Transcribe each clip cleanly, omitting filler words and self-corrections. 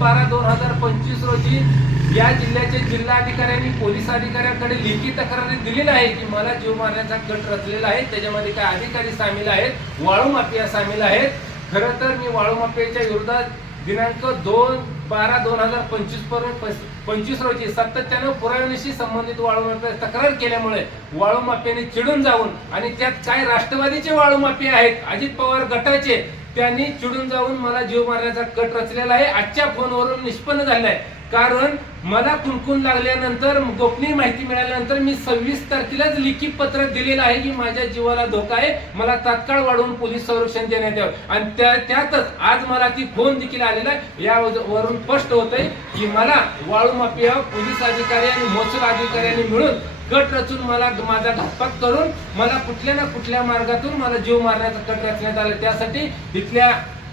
20/12/2025 रोजी या जिल्ह्याचे जिल्हाधिकाऱ्यांनी पोलीस अधिकाऱ्यांकडे लेखी तक्रारी दिलेली आहे की मला जीव मारण्याचा कट रचलेला आहे। त्याच्यामध्ये काय अधिकारी सामील आहेत, वाळू माफिया सामील आहेत। खरं तर मी वाळू माफियाच्या विरोधात दिनांक 2/12/2025 रोजी सातत्यानं पुराव्याशी संबंधित वाळू माफिया तक्रार केल्यामुळे वाळू माफियाने चिडून जाऊन आणि त्यात काय राष्ट्रवादीचे वाळू माफिया आहेत, अजित पवार गटाचे, त्यांनी चिडून जाऊन मला जीव मारण्याचा कट रचलेला आहे। आजच्या फोनवरून निष्पन्न झालेला आहे। कारण मला कुणकुण लागल्यानंतर गोपनीय माहिती मिळाल्यानंतर मी 26 तारखेलाच लिखित पत्र दिलेलं आहे की माझ्या जीवाला धोका आहे, मला तात्काळ वाढवून पोलीस संरक्षण देण्यात यावं। आणि त्यातच आज मला ती फोन देखील आलेला आहे। यावरून स्पष्ट होतंय की मला वाळू माफिया, पोलीस अधिकारी आणि महसूल अधिकाऱ्यांनी मिळून कट रचून मला माझा घातपात करून मला कुठल्या ना कुठल्या मार्गातून मला जीव मारण्याचा कट रचण्यात आला। त्यासाठी तिथल्या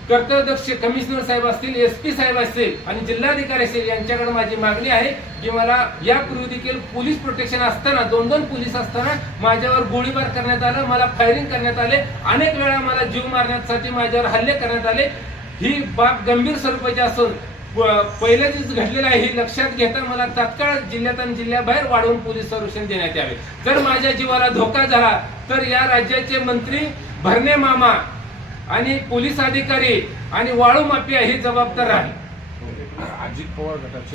कर्तव्यदक्ष कमिशनर साहेब असतील, SP साहेब असतील आणि जिल्हाधिकारी असतील यांच्याकडे माझी मागणी आहे की मला यापूर्वी देखील पोलीस प्रोटेक्शन असताना 2-2 पोलीस असताना माझ्यावर गोळीबार करण्यात आला, मला फायरिंग करण्यात आले, अनेक वेळा मला जीव मारण्यासाठी माझ्यावर हल्ले करण्यात आले। ही बाब गंभीर स्वरूपाची असून पहिल्या दिवस घडलेलं आहे हे लक्षात घेता मला तात्काळ जिल्ह्यात आणि जिल्ह्याबाहेर वाढवून पोलीस संरक्षण देण्यात यावे। जर माझ्या जीवाला धोका झाला तर या राज्याचे मंत्री भरणे मामा आणि पोलीस अधिकारी आणि वाळू माफिया ही जबाबदार आहे। अजित पवार गटाचे